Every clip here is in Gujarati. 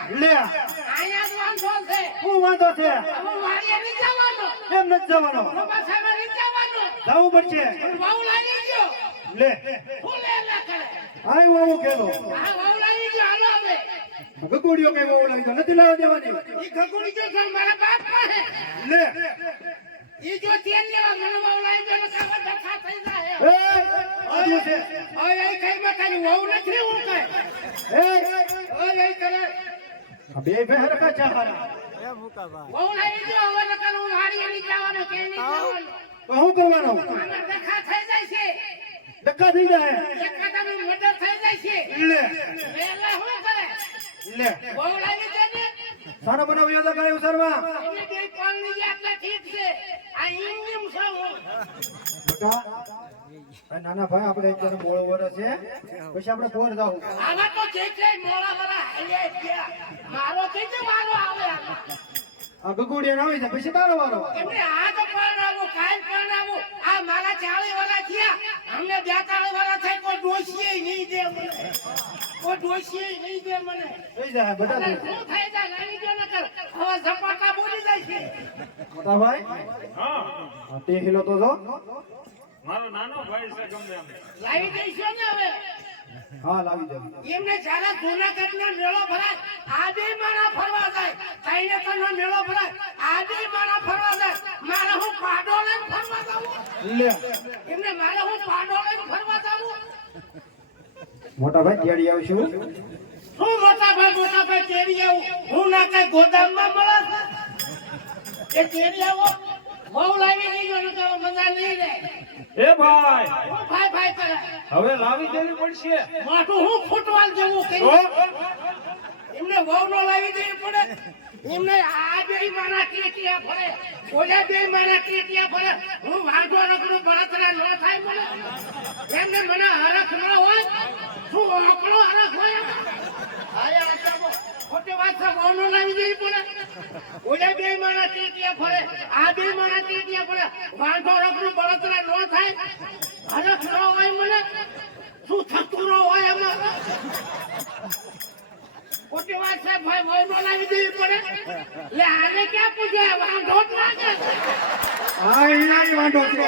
લે આયા જ વાંધો છે હું વાંધો છે હું વાડીએ નહીં જવાનો કેમ નથી જવાનો બાબા સાહેબ નહીં જવાનો જવું પડશે વાવ લાગી ગયો લે હું લે ના કરે આય વાવ કેલો આ વાવ લાગી ગયો હાલો હવે ગગુડીઓ કઈ વાવ લાગી નથી લાવવા દેવાની ઈ ગગુડી જો છે મારા બાપ પાસે લે ઈ જો તેલ લેવા મને વાવ લાગી ગયો ને કાવા ધક્કા થઈ જાય એ આજુ છે ઓય એ કઈ માં તારી વાવ નથી હું કઈ એ ઓય એ કરે આ બે બહેર કા ચાહરા વાવ લાગી ગયો હવે નકર હું વાડીએ નહીં જવાનો કે નહીં જવાનો તો હું કરવાનો આમાં ધક્કા થઈ જાય છે ધક્કા થઈ જાય એકાદાનું મર્ડર થઈ જાય છે લે વેલા હું કરે લે વાવ લાગી છે ને સાનો બનાવ્યો તો કઈ ઉસરવા એની બે પાણી ની આટલા ઠીક છે આ ઇન્ડિયમ છે હું બેટા આ નાના ભાઈ આપણે અત્યારે મોળો વરસ છે પછી આપણે પોર જાવું આવા તો જે છે મોળા વરા હાલે ગયા મારો છે ને મારો આવે આ ગગુડીઓ ના આવી જાય પછી તારો વારો એમને આ તો પરણાવો કાલ પરણાવો આ મારા 40 વાળા થયા અમને 42 વાળા થાય કોઈ ડોશીએ નહીં દે મને કોઈ ડોશીએ નહીં દે મને થઈ જાય બેટા શું થઈ જાય નાની જો ન કર હવે ઝપાટા બોલી જાય છે મોટા ભાઈ હા તે હિલો તો જો મારો નાનો ભાઈ છે ગમે એમ લાવી દઈશું ને હવે હા લાવી દે એમને જ્યારે જૂનાગઢનો મેળો ભરાય આ બે માણા ફરવા જાય ચાઈનાનો મેળો ભરાય આ બે માણા ફરવા જાય મારે હું પાડો લઈને ફરવા જાવું લે એમને મારે હું પાડો લઈને ફરવા જાવું મોટા ભાઈ તેડી આવશું શું મોટા ભાઈ તેડી આવું હું ના કઈ ગોદામમાં મળે એ તેડી આવો બહુ લાવી નહીં ગયો તો મજા નહીં રહે એ ભાઈ હું ભાઈ કરે હવે લાવી દેવી પડશે મોટું હું ફૂટવાલ જેવું તો કહ્યું એમને વહુ નો લાવી દેવી પડે એમને આ બે મારા ટીટિયા ફરે ઓલા બે મારા ટીટિયા ફરે હું વાંધો રકડું બળતરા ન થાય મને એમને મને હરખ ન હોય શું અકળો હરખ હોય આયા આચાબો ખોટી વાત છે વહુ નો લાવી દેવી પડે ઓલા બે મારા ટીટિયા ફરે આ બે મારા ટીટિયા ફરે વાંધો રકડું બળતરા ન થાય હરખ ન હોય મને શું થતું ન હોય એમાં ખોટી વાત છે ભાઈ વહુ નો લાવી દેવી પડે લે આને ક્યાં પૂછે વાંધો જ લાગે હા અહીંયા જ વાંધો છે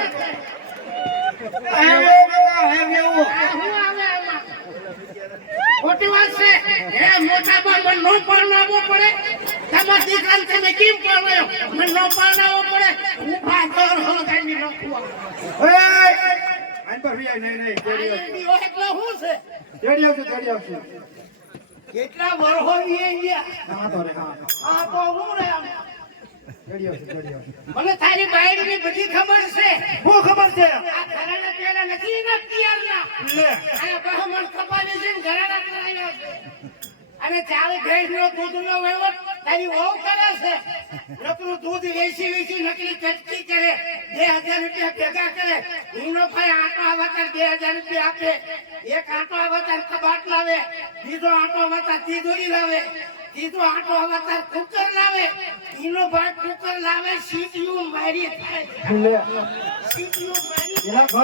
હું આવે આમાં ખોટી વાત છે હે મોટા ભાઈ મને નો પરણાવવો પડે તમારા દીકરાને તમે કેમ પરણાયો મને નો પરણાવવો પડે હું ભાગર હો ગાડી નખવા આન પર વી નહીં તેડી આવશું આઈડીઓ એકલો હું છે તેડી આવશું કેટલા વરહો વી ગયા હા તો રે હા આ તો હું રે આમ તેડી આવશું મને તારી બાયડીની બધી ખબર છે હું ખબર છે આ ઘરાના પેલા નથી ને પિયરના લે આ બહમણ કપાવી છે ને ઘરાના કરાવ્યા છે અને 40 ભેંસનો દૂધનો વહીવટ તારી વહુ કરે છે નકરું દૂધ વેચી નકલી ચટકી કરે 2000 રૂપિયા ભેગા કરે એનો ભાઈ આટો આવતા 2000 રૂપિયા આપે એક આટો આવતા કબાટ લાવે બીજો આટો આવતા તિજોરી લાવે ત્રીજો આટો આવતા કુકર લાવે એનો ભાઈ કુકર લાવે સીટીયું મારી થાય લે સીટીયું મારી એના